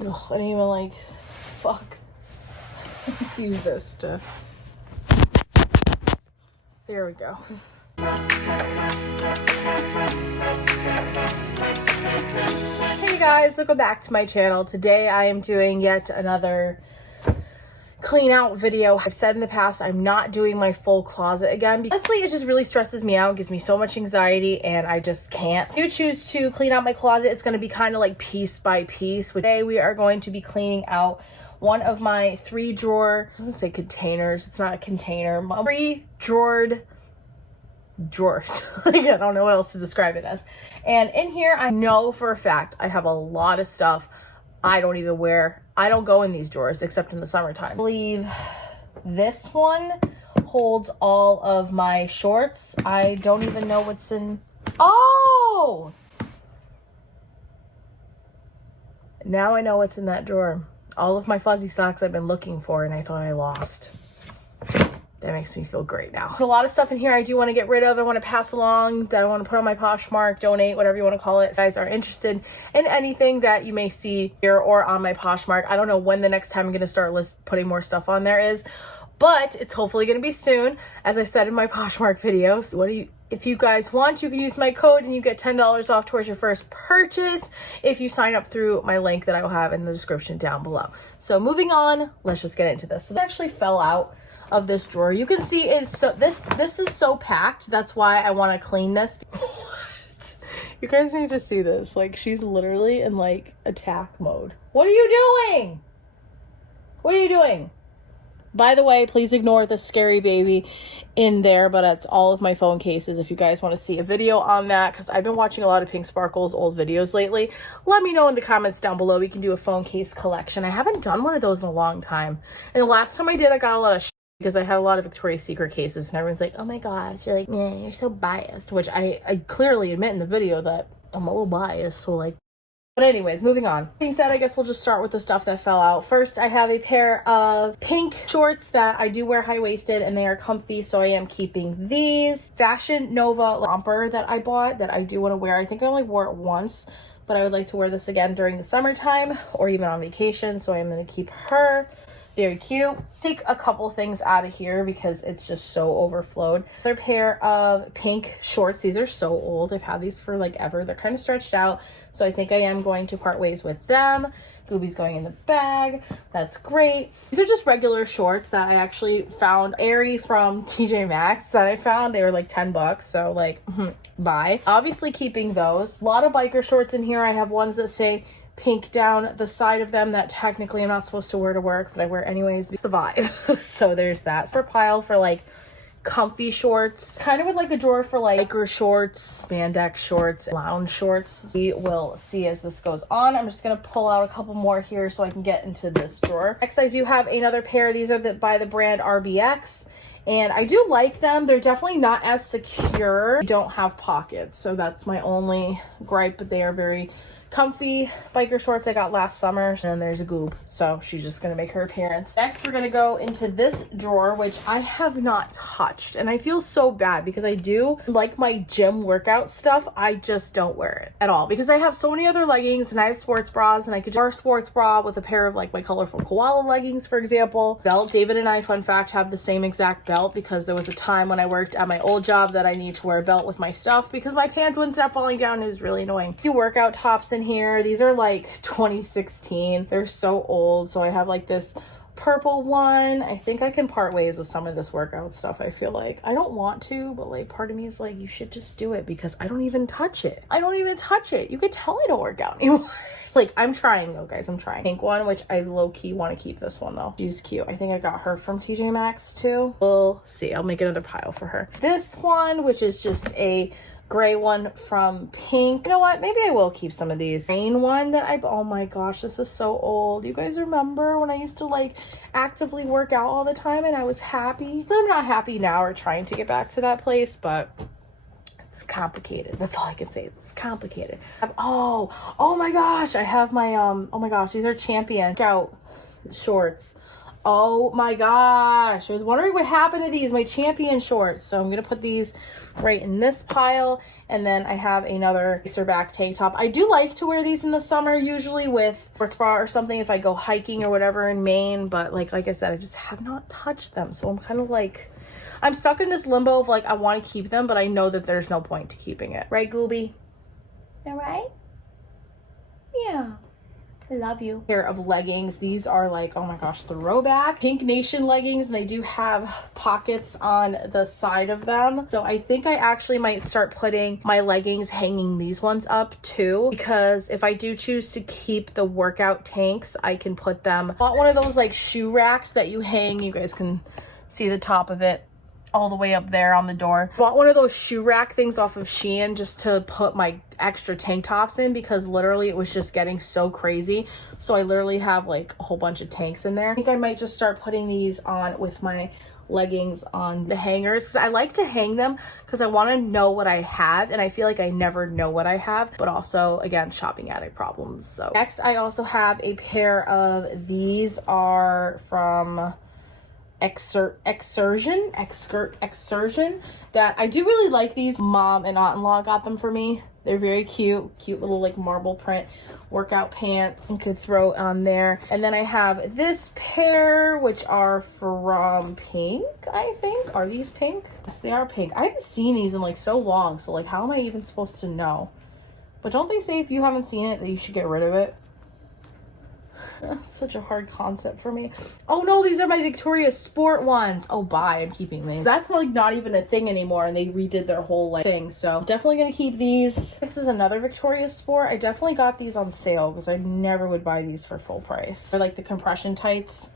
Ugh, I didn't even like, fuck. Let's use this to, there we go. Hey guys, welcome back to my channel. Today I am doing yet another clean out video. I've said in the past I'm not doing my full closet again because honestly it just really stresses me out, gives me so much anxiety, and I just can't. If you choose to clean out my closet, it's going to be kind of like piece by piece. Today we are going to be cleaning out one of my 3 drawer, I doesn't say containers, it's not a container, 3 drawers. Like, I don't know what else to describe it as. And in here I know for a fact I have a lot of stuff I don't even wear. I don't go in these drawers except in the summertime. I believe this one holds all of my shorts. I don't even know what's in. Oh! Now I know what's in that drawer. All of my fuzzy socks I've been looking for and I thought I lost. That makes me feel great now. There's a lot of stuff in here I do want to get rid of. I want to pass along, that I want to put on my POSHMARK, donate, whatever you want to call it. If you guys are interested in anything that you may see here or on my POSHMARK. I don't know when the next time I'm going to start putting more stuff on there is, but it's hopefully going to be soon. As I said in my POSHMARK video, so if you guys want, you can use my code and you get $10 off towards your first purchase if you sign up through my link that I will have in the description down below. So moving on, let's just get into this. So it actually fell out of this drawer. You can see it's so this is so packed. That's why I want to clean this. What? You guys need to see this. Like, she's literally in like attack mode. What are you doing? What are you doing? By the way, please ignore the scary baby in there, but it's all of my phone cases if you guys want to see a video on that, because I've been watching a lot of Pink Sparkle's old videos lately. Let me know in the comments down below. We can do a phone case collection. I haven't done one of those in a long time, and the last time I did, I got a lot of because I had a lot of Victoria's Secret cases and everyone's like, oh my gosh, you're like, man, you're so biased, which I clearly admit in the video that I'm a little biased, so like, but anyways, moving on. Being said, I guess we'll just start with the stuff that fell out. First, I have a pair of pink shorts that I do wear high-waisted and they are comfy, so I am keeping these. Fashion Nova romper that I bought that I do want to wear. I think I only wore it once, but I would like to wear this again during the summertime or even on vacation, so I'm going to keep her. Very cute. Take a couple things out of here because it's just so overflowed. Another pair of pink shorts. These are so old. I've had these for like ever. They're kind of stretched out, so I think I am going to part ways with them. Gooby's going in the bag. That's great. These are just regular shorts that I actually found. Airy from TJ Maxx that I found. They were like 10 bucks, so like, buy. Obviously keeping those. A lot of biker shorts in here. I have ones that say pink down the side of them that technically I'm not supposed to wear to work, but I wear anyways. It's the vibe. So there's that. So pile for like comfy shorts, kind of with like a drawer for like biker shorts, spandex shorts, lounge shorts. We will see as this goes on. I'm just gonna pull out a couple more here so I can get into this drawer. Next, I do have another pair. These are by the brand RBX. And I do like them. They're definitely not as secure. They don't have pockets, so that's my only gripe, but they are very comfy biker shorts I got last summer. And then there's a Goob, so she's just gonna make her appearance. Next, we're gonna go into this drawer, which I have not touched, and I feel so bad because I do like my gym workout stuff. I just don't wear it at all because I have so many other leggings and I have sports bras, and I could wear a sports bra with a pair of like my colorful koala leggings, for example. Belt. David and I, fun fact, have the same exact belt because there was a time when I worked at my old job that I needed to wear a belt with my stuff because my pants wouldn't stop falling down. It was really annoying. A few workout tops in here. These are like 2016. They're so old. So I have like this purple one. I think I can part ways with some of this workout stuff. I feel like I don't want to, but like part of me is like, you should just do it because I don't even touch it. I don't even touch it. You could tell I don't work out anymore. Like, I'm trying though, guys. I'm trying. Pink one, which I low-key want to keep this one though. She's cute. I think I got her from TJ Maxx too. We'll see. I'll make another pile for her. This one, which is just a gray one from Pink. You know what? Maybe I will keep some of these. Green one that oh my gosh, this is so old. You guys remember when I used to like actively work out all the time and I was happy? But I'm not happy now or trying to get back to that place, but it's complicated. That's all I can say. It's complicated. Oh my gosh. I have my, oh my gosh, these are Champion workout shorts. Oh my gosh, I was wondering what happened to these, my champion shorts. So I'm gonna put these right in this pile. And then I have another racerback tank top. I do like to wear these in the summer, usually with sports bra or something if I go hiking or whatever in Maine. But like I said, I just have not touched them. So I'm kind of like, I'm stuck in this limbo of like, I want to keep them, but I know that there's no point to keeping it. Right, Gooby? All right? Yeah. I love you. Pair of leggings. These are like, oh my gosh, throwback Pink Nation leggings, and they do have pockets on the side of them. So I think I actually might start putting my leggings, hanging these ones up too, because if I do choose to keep the workout tanks, I can put them. I want one of those like shoe racks that you hang. You guys can see the top of it all the way up there on the door. Bought one of those shoe rack things off of Shein just to put my extra tank tops in, because literally it was just getting so crazy. So I literally have like a whole bunch of tanks in there. I think I might just start putting these on with my leggings on the hangers, because I like to hang them because I want to know what I have, and I feel like I never know what I have. But also, again, shopping addict problems. So next I also have a pair of these are from Exertion that I do really like. These mom and aunt-in-law got them for me. They're very cute little like marble print workout pants you could throw on there. And then I have this pair, which are from Pink, I think. Are these Pink? Yes, they are Pink. I haven't seen these in like so long, so like how am I even supposed to know? But don't they say if you haven't seen it that you should get rid of it? Such a hard concept for me. Oh no, these are my Victoria's Sport ones. Oh bye, I'm keeping these. That's like not even a thing anymore, and they redid their whole like thing, so definitely gonna keep these. This is another Victoria's Sport. I definitely got these on sale because I never would buy these for full price. They're like the compression tights.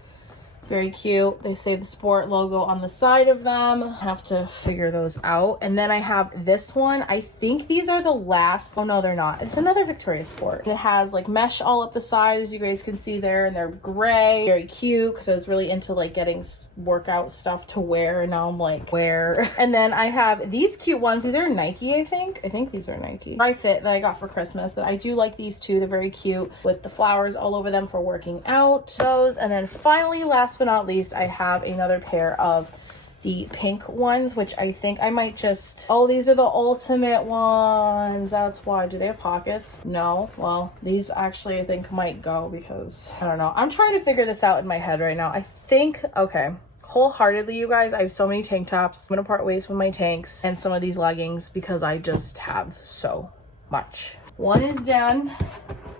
Very cute. They say the Sport logo on the side of them. I have to figure those out. And then I have this one. I think these are the last. Oh no, they're not. It's another Victoria's Sport. And it has like mesh all up the side, as you guys can see there, and they're gray. Very cute, because I was really into like getting workout stuff to wear, and now I'm like, where? And then I have these cute ones. These are Nike, I think. I think these are Nike. Dry fit that I got for Christmas that I do like these too. They're very cute with the flowers all over them for working out. Those. And then finally, last but not least, I have another pair of the pink ones, which I think I might just, oh, these are the ultimate ones. That's why. Do they have pockets? No. Well, these actually I think might go, because I don't know. I'm trying to figure this out in my head right now. I think, okay, wholeheartedly, you guys, I have so many tank tops. I'm gonna part ways with my tanks and some of these leggings because I just have so much. One is done.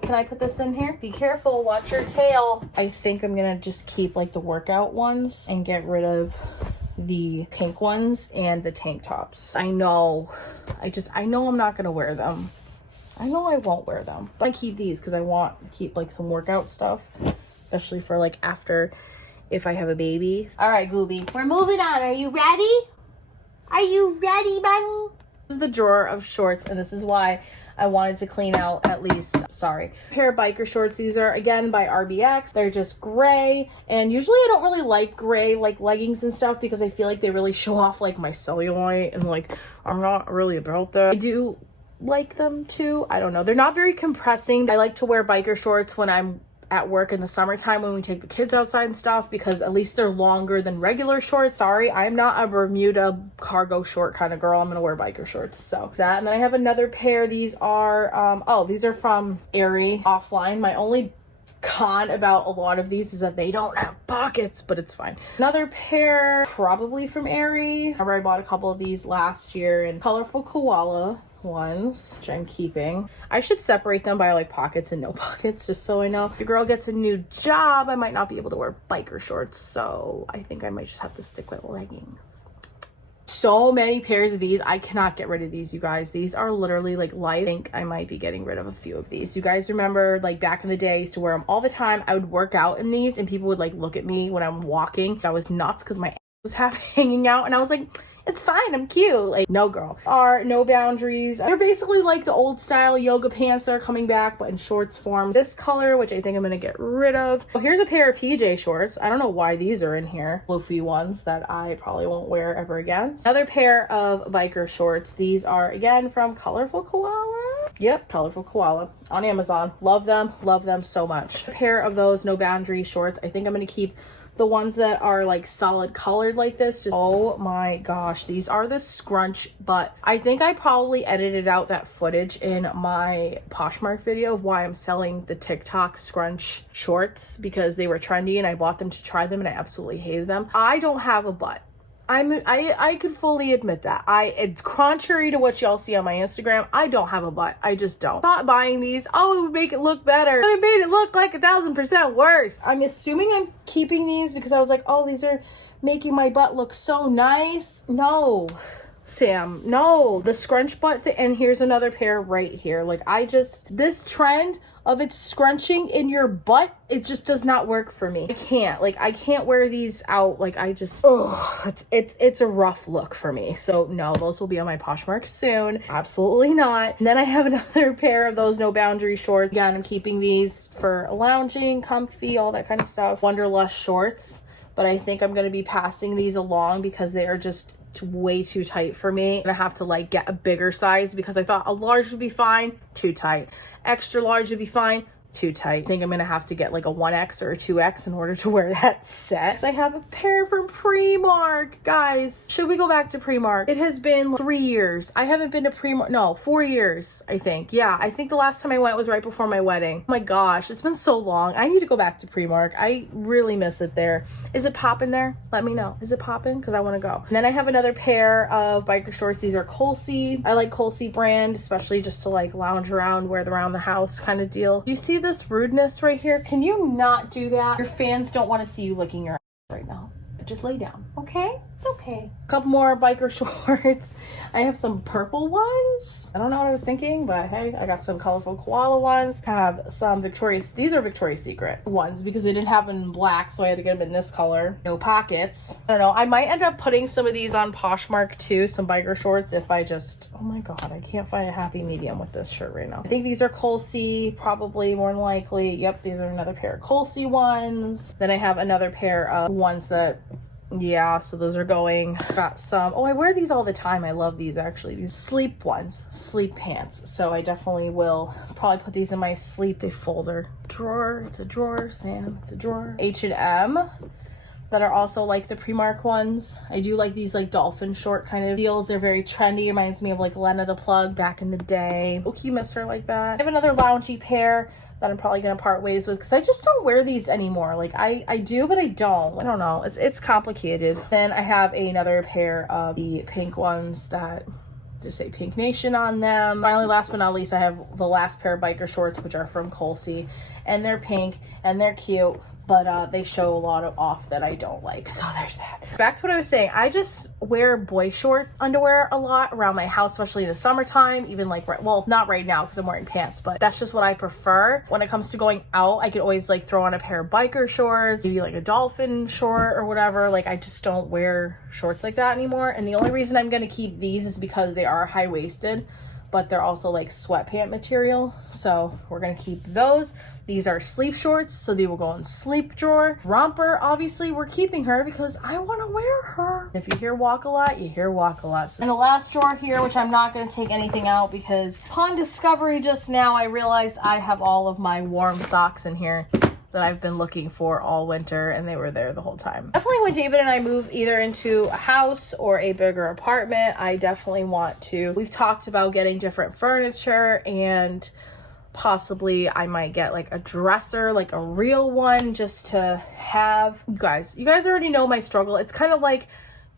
Can I put this in here? Be careful, watch your tail. I think I'm gonna just keep like the workout ones and get rid of the pink ones and the tank tops. I know I'm not gonna wear them. I know I won't wear them, but I keep these because I want to keep like some workout stuff, especially for like after if I have a baby. All right, Gooby, we're moving on. Are you ready? Are you ready, bunny? This is the drawer of shorts, and this is why I wanted to clean out at least, sorry, a pair of biker shorts. These are again by RBX. They're just gray, and usually I don't really like gray like leggings and stuff because I feel like they really show off like my cellulite, and like I'm not really about that. I do like them too. I don't know. They're not very compressing. I like to wear biker shorts when I'm at work in the summertime when we take the kids outside and stuff, because at least they're longer than regular shorts. Sorry, I'm not a Bermuda cargo short kind of girl. I'm gonna wear biker shorts. So that, and then I have another pair. These are oh, these are from Aerie offline. My only con about a lot of these is that they don't have pockets, but it's fine. Another pair, probably from Aerie. I bought a couple of these last year in colorful koala ones, which I'm keeping. I should separate them by like pockets and no pockets, just so I know. If the girl gets a new job, I might not be able to wear biker shorts, so I think I might just have to stick with leggings. So many pairs of these. I cannot get rid of these, you guys. These are literally like life. I think I might be getting rid of a few of these. You guys remember like back in the day, I used to wear them all the time. I would work out in these and people would like look at me when I'm walking. I was nuts because my ass was half hanging out, and I was like, it's fine, I'm cute. Like, no girl. Are no boundaries. They're basically like the old style yoga pants that are coming back, but in shorts form. This color, which I think I'm gonna get rid of. Oh, here's a pair of PJ shorts. I don't know why these are in here. Floofy ones that I probably won't wear ever again. Another pair of biker shorts. These are again from Colorful Koala. Yep, Colorful Koala on Amazon. Love them so much. A pair of those no boundary shorts. I think I'm gonna keep the ones that are like solid colored like this. Oh my gosh, these are the scrunch, but I think I probably edited out that footage in my Poshmark video of why I'm selling the TikTok scrunch shorts, because they were trendy and I bought them to try them and I absolutely hated them. I don't have a butt. I could fully admit that. Contrary to what y'all see on my Instagram, I don't have a butt. I just don't. Not buying these. Oh, it would make it look better. But it made it look like 1,000% worse. I'm assuming I'm keeping these because I was like, oh, these are making my butt look so nice. No, Sam, no. The scrunch butt thing. And here's another pair right here. Like, this trend of it scrunching in your butt, it just does not work for me. I can't wear these out. Like, it's a rough look for me. So no, those will be on my Poshmark soon. Absolutely not. And then I have another pair of those No Boundary shorts. Again, I'm keeping these for lounging, comfy, all that kind of stuff. Wanderlust shorts, but I think I'm going to be passing these along because they are just way too tight for me. I'm gonna have to like get a bigger size because I thought a large would be fine. Too tight. Extra large would be fine. Too tight. I think I'm gonna have to get like a 1X or a 2X in order to wear that set. I have a pair from Primark. Guys, should we go back to Primark? It has been 3 years. I haven't been to Primark. No, 4 years, I think. Yeah, I think the last time I went was right before my wedding. Oh my gosh, it's been so long. I need to go back to Primark. I really miss it there. Is it popping there? Let me know. Is it popping? Because I want to go. And then I have another pair of biker shorts. These are Colsey. I like Colsey brand, especially just to like lounge around, wear them around the house kind of deal. You see this rudeness right here? Can you not do that? Your fans don't want to see you licking your ass right now. Just lay down, okay? It's okay. A couple more biker shorts. I have some purple ones. I don't know what I was thinking, but hey, I got some colorful koala ones. I have some these are Victoria's Secret ones because they didn't have them in black, so I had to get them in this color. No pockets. I don't know. I might end up putting some of these on Poshmark too, some biker shorts, if I just, oh my God, I can't find a happy medium with this shirt right now. I think these are Colsey, probably more than likely. Yep, these are another pair of Colsey ones. Then I have another pair of ones that, yeah, so those are going. Got some, oh, I wear these all the time. I love these actually. These sleep ones, sleep pants. So I definitely will probably put these in my sleep folder. Drawer, it's a drawer, Sam, it's a drawer. H&M that are also like the Primark ones. I do like these like dolphin short kind of deals. They're very trendy. Reminds me of like Lena the Plug back in the day. Okay, miss her like that. I have another loungy pair that I'm probably gonna part ways with because I just don't wear these anymore. Like I do, but I don't. I don't know. It's complicated. Then I have another pair of the pink ones that just say Pink Nation on them. Finally, last but not least, I have the last pair of biker shorts, which are from Colsey, and they're pink and they're cute, but they show a lot of off that I don't like. So there's that. Back to what I was saying. I just wear boy short underwear a lot around my house, especially in the summertime. Even like, well, not right now because I'm wearing pants, but that's just what I prefer. When it comes to going out, I could always like throw on a pair of biker shorts, maybe like a dolphin short or whatever. Like I just don't wear shorts like that anymore. And the only reason I'm gonna keep these is because they are high-waisted, but they're also like sweatpant material. So we're gonna keep those. These are sleep shorts, so they will go in sleep drawer. Romper, obviously, we're keeping her because I want to wear her. If you hear walk a lot, you hear walk a lot. And the last drawer here, which I'm not going to take anything out because upon discovery just now, I realized I have all of my warm socks in here that I've been looking for all winter, and they were there the whole time. Definitely when David and I move either into a house or a bigger apartment, I definitely want to. We've talked about getting different furniture, and possibly I might get like a dresser, like a real one, just to have. You guys already know my struggle. It's kind of like,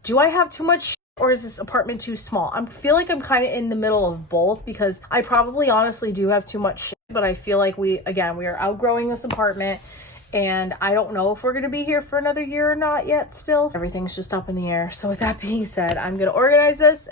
do I have too much shit or is this apartment too small? I feel like I'm kind of in the middle of both because I probably honestly do have too much shit, but I feel like we are outgrowing this apartment and I don't know if we're going to be here for another year or not yet still. Everything's just up in the air. So with that being said, I'm going to organize this